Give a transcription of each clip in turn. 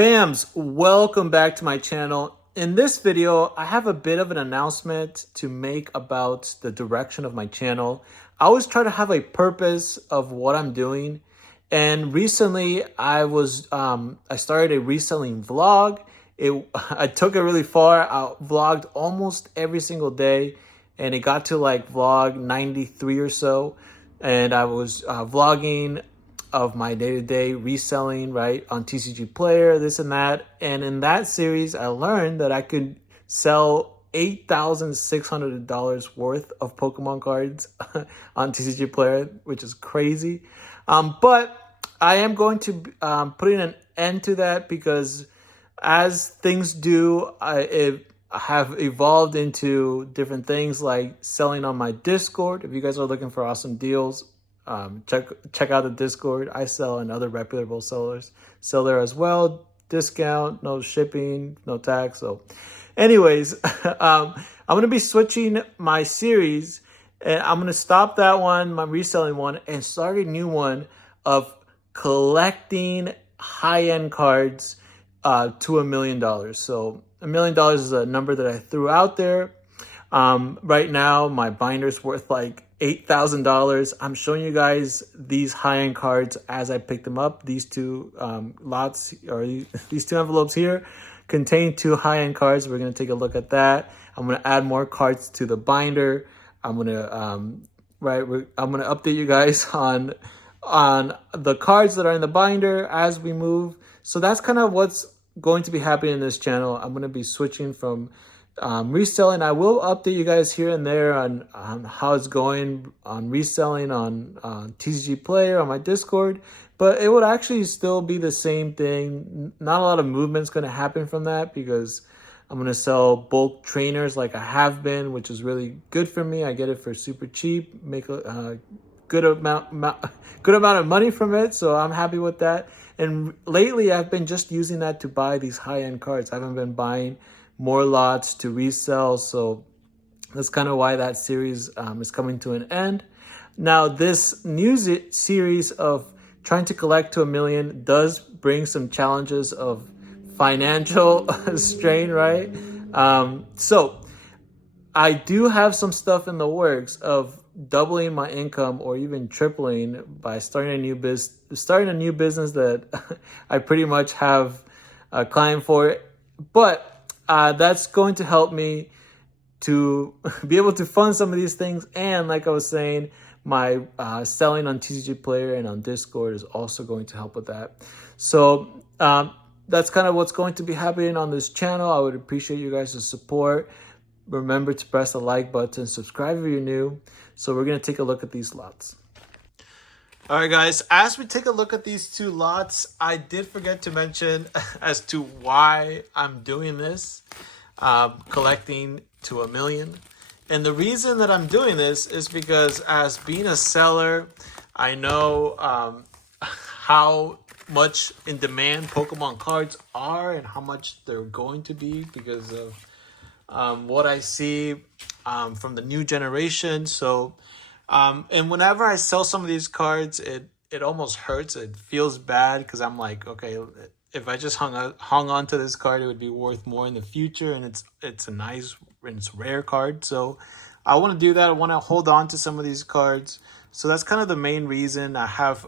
Fams, welcome back to my channel. In this video, I have a bit of an announcement to make about the direction of my channel. I always try to have a purpose of what I'm doing. And recently I started a reselling vlog. I took it really far. I vlogged almost every single day and it got to like vlog 93 or so. And I was vlogging of my day-to-day reselling, right, on TCG Player, this and that. And in that series, I learned that I could sell $8,600 worth of Pokemon cards on TCG Player, which is crazy. But I am going to putting an end to that because as things do, I have evolved into different things like selling on my Discord. If you guys are looking for awesome deals, check out the Discord. I sell and other reputable sellers sell there as well. Discount, no shipping, no tax. So anyways, I'm going to be switching my series and I'm going to stop that one, my reselling one, and start a new one of collecting high-end cards to $1 million. So $1 million is a number that I threw out there. Right now, my binder's worth like $8,000. I'm showing you guys these high-end cards as I pick them up. These two lots, or these two envelopes here, contain two high-end cards. We're going to take a look at that. I'm going to add more cards to the binder. I'm going to I'm going to update you guys on the cards that are in the binder as we move. So that's kind of what's going to be happening in this channel. I'm going to be switching from reselling. I will update you guys here and there on how it's going on reselling on TCG Player on my Discord, but it would actually still be the same thing. Not a lot of movement is going to happen from that because I'm going to sell bulk trainers like I have been, which is really good for me. I get it for super cheap, make a good amount of money from it, so I'm happy with that. And lately I've been just using that to buy these high-end cards. I haven't been buying more lots to resell, so that's kind of why that series is coming to an end. Now, this new series of trying to collect to $1 million does bring some challenges of financial strain, right? So I do have some stuff in the works of doubling my income or even tripling by starting a new business that I pretty much have a client for, but that's going to help me to be able to fund some of these things. And like I was saying, my selling on TCG Player and on Discord is also going to help with that. So that's kind of what's going to be happening on this channel. I would appreciate you guys' support. Remember to press the like button, subscribe if you're new. So we're going to take a look at these lots. All right, guys, as we take a look at these two lots, I did forget to mention as to why I'm doing this, collecting to $1 million. And the reason that I'm doing this is because as being a seller, I know how much in demand Pokemon cards are and how much they're going to be because of what I see from the new generation. So and whenever I sell some of these cards, it almost hurts. It feels bad because I'm like, okay, if I just hung on to this card, it would be worth more in the future, and it's a nice and it's rare card. So I want to do that. I want to hold on to some of these cards. So that's kind of the main reason. I have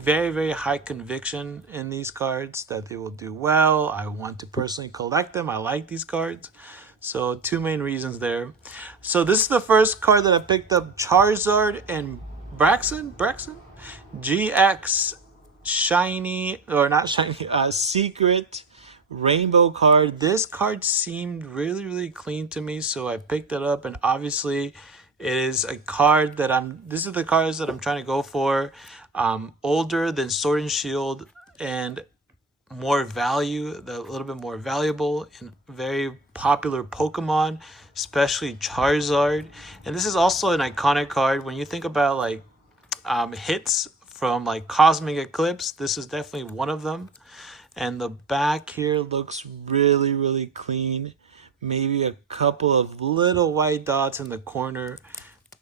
very, very high conviction in these cards that they will do well. I want to personally collect them. I like these cards. So two main reasons there. So this is the first card that I picked up, Charizard and Braxton GX shiny, or not shiny, secret rainbow card. This card seemed really, really clean to me, so I picked it up. And obviously it is a card that this is the cards that I'm trying to go for. Older than Sword and Shield and more value, a little bit more valuable and very popular Pokemon, especially Charizard. And this is also an iconic card. When you think about like hits from like Cosmic Eclipse, this is definitely one of them. And the back here looks really, really clean. Maybe a couple of little white dots in the corner,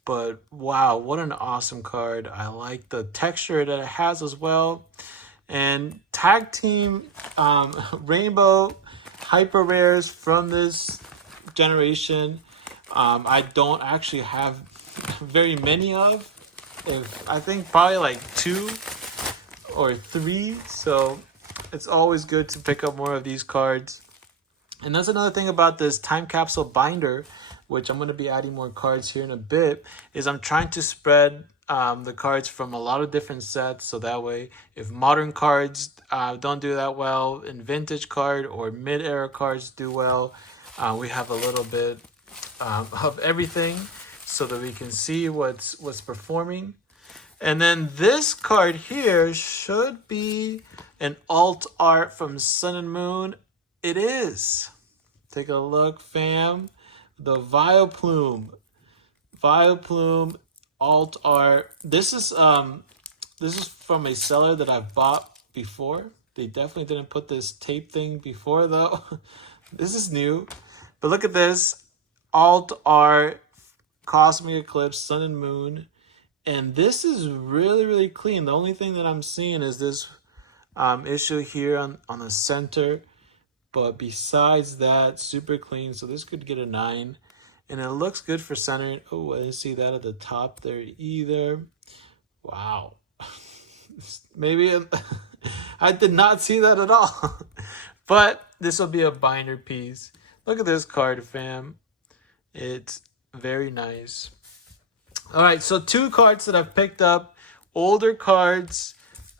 but wow, what an awesome card. I like the texture that it has as well. And tag team rainbow hyper rares from this generation. I don't actually have very many of. If I think probably like 2 or 3. So it's always good to pick up more of these cards. And that's another thing about this time capsule binder, which I'm going to be adding more cards here in a bit, is I'm trying to spread the cards from a lot of different sets. So that way, if modern cards don't do that well, and vintage card or mid-era cards do well, we have a little bit of everything so that we can see what's performing. And then this card here should be an alt art from Sun and Moon. It is. Take a look, fam. The Vileplume alt art. This is from a seller that I've bought before. They definitely didn't put this tape thing before though. This is new. But look at this. Alt art, Cosmic Eclipse, Sun and Moon. And this is really, really clean. The only thing that I'm seeing is this issue here on the center. But besides that, super clean. So this could get a 9. And it looks good for centering. Oh, I didn't see that at the top there either. Wow. Maybe I did not see that at all. But this will be a binder piece. Look at this card, fam. It's very nice. All right, so 2 cards that I've picked up. Older cards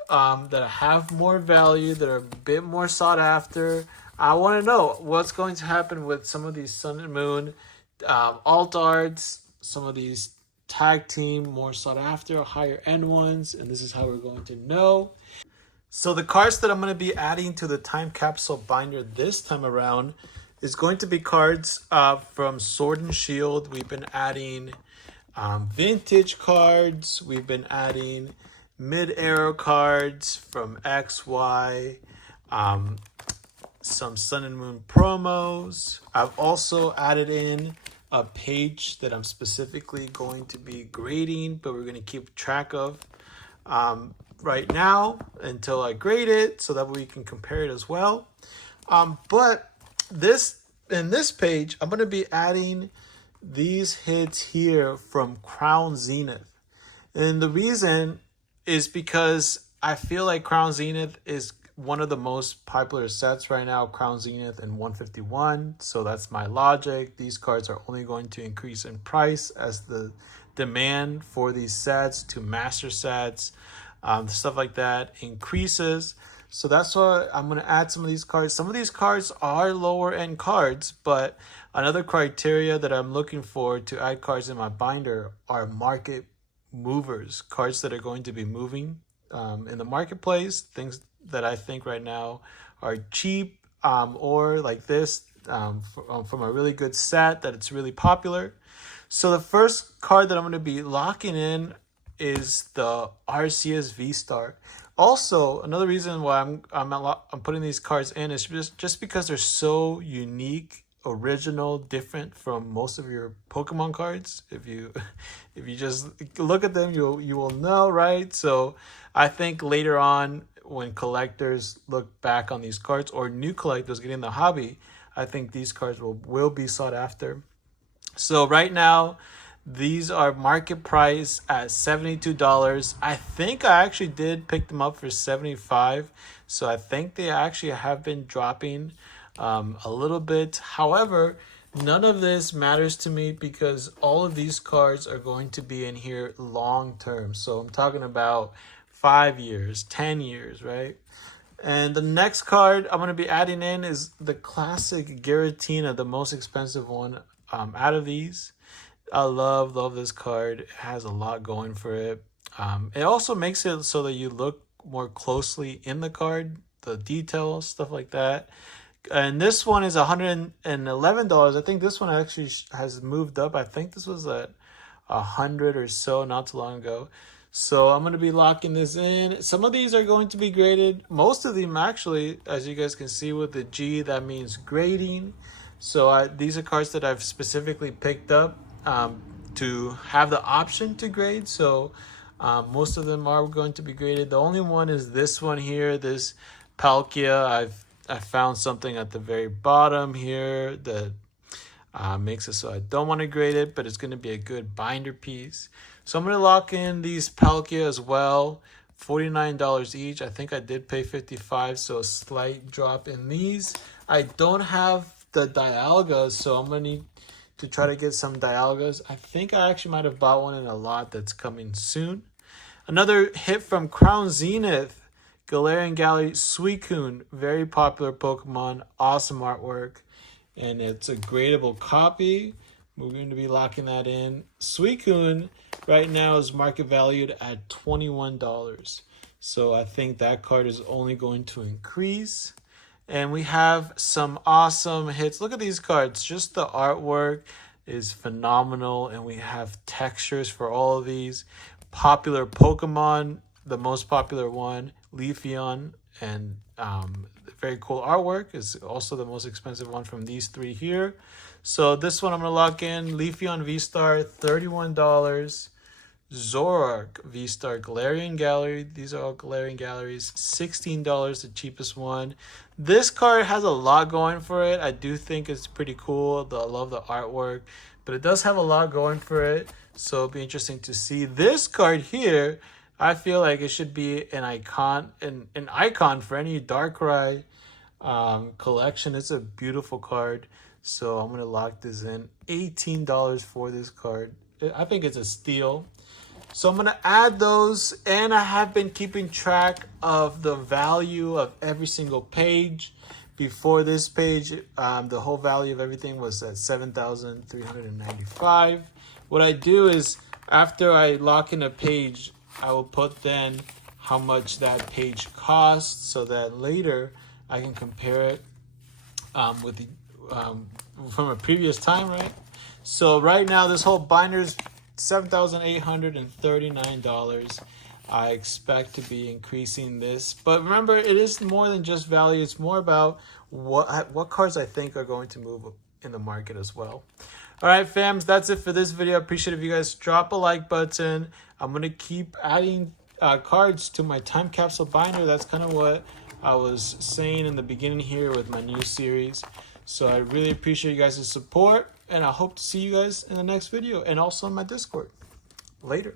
that have more value, that are a bit more sought after. I want to know what's going to happen with some of these Sun and Moon alt arts, some of these tag team, more sought after, higher end ones, and this is how we're going to know. So the cards that I'm going to be adding to the time capsule binder this time around is going to be cards from Sword and Shield. We've been adding vintage cards. We've been adding mid-era cards from XY. Some Sun and Moon promos. I've also added in a page that I'm specifically going to be grading, but we're going to keep track of right now until I grade it so that we can compare it as well. But in this page, I'm going to be adding these hits here from Crown Zenith. And the reason is because I feel like Crown Zenith is one of the most popular sets right now, Crown Zenith and 151. So that's my logic. These cards are only going to increase in price as the demand for these sets to master sets, stuff like that increases. So that's why I'm going to add some of these cards. Some of these cards are lower end cards, but another criteria that I'm looking for to add cards in my binder are market movers, cards that are going to be moving in the marketplace, things that I think right now are cheap or like this from a really good set that it's really popular. So the first card that I'm going to be locking in is the RCS V-Star. Also, another reason why I'm putting these cards in is just because they're so unique, original, different from most of your Pokemon cards. If you just look at them, you will know, right? So I think later on, when collectors look back on these cards, or new collectors get in the hobby, I think these cards will be sought after. So right now, these are market price at $72. I think I actually did pick them up for $75. So I think they actually have been dropping a little bit. However, none of this matters to me because all of these cards are going to be in here long term. So I'm talking about 5 years, 10 years, right? And the next card I'm going to be adding in is the classic Giratina, the most expensive one out of these. I love this card. It has a lot going for it. It also makes it so that you look more closely in the card, the details, stuff like that. And this one is $111. I think this one actually has moved up. I think this was at 100 or so not too long ago. So I'm going to be locking this in. Some of these are going to be graded. Most of them actually, as you guys can see with the G, that means grading. So these are cards that I've specifically picked up to have the option to grade. So Most of them are going to be graded. The only one is this one here, this Palkia. I found something at the very bottom here that makes it so I don't want to grade it, but it's going to be a good binder piece. So I'm going to lock in these Palkia as well. $49 each. I think I did pay $55, so a slight drop in these. I don't have the Dialgas, so I'm going to need to try to get some Dialgas. I think I actually might have bought one in a lot that's coming soon. Another hit from Crown Zenith, Galarian Gallery Suicune, very popular Pokemon, awesome artwork, and it's a gradable copy. We're going to be locking that in. Suicune right now is market valued at $21, so I think that card is only going to increase. And we have some awesome hits. Look at these cards. Just the artwork is phenomenal, and we have textures for all of these. Popular Pokemon, the most popular one, Leafeon, and very cool artwork is also the most expensive one from these three here. So this one I'm going to lock in. Leafeon V-Star, $31. Zoroark V-Star Galarian Gallery. These are all Galarian Galleries. $16, the cheapest one. This card has a lot going for it. I do think it's pretty cool. I love the artwork, but it does have a lot going for it. So it'll be interesting to see. This card here, I feel like it should be an icon for any Darkrai collection. It's a beautiful card. So I'm going to lock this in. $18 for this card. I think it's a steal. So I'm going to add those, and I have been keeping track of the value of every single page. Before this page, the whole value of everything was at $7,395. What I do is, after I lock in a page, I will put then how much that page costs, so that later I can compare it with the from a previous time, right? So right now, this whole binder's $7,839. I expect to be increasing this, but remember, it is more than just value. It's more about what cards I think are going to move in the market as well. All right, fams, that's it for this video. I appreciate if you guys drop a like button. I'm going to keep adding cards to my time capsule binder. That's kind of what I was saying in the beginning here with my new series. So I really appreciate you guys' support, and I hope to see you guys in the next video and also on my Discord. Later.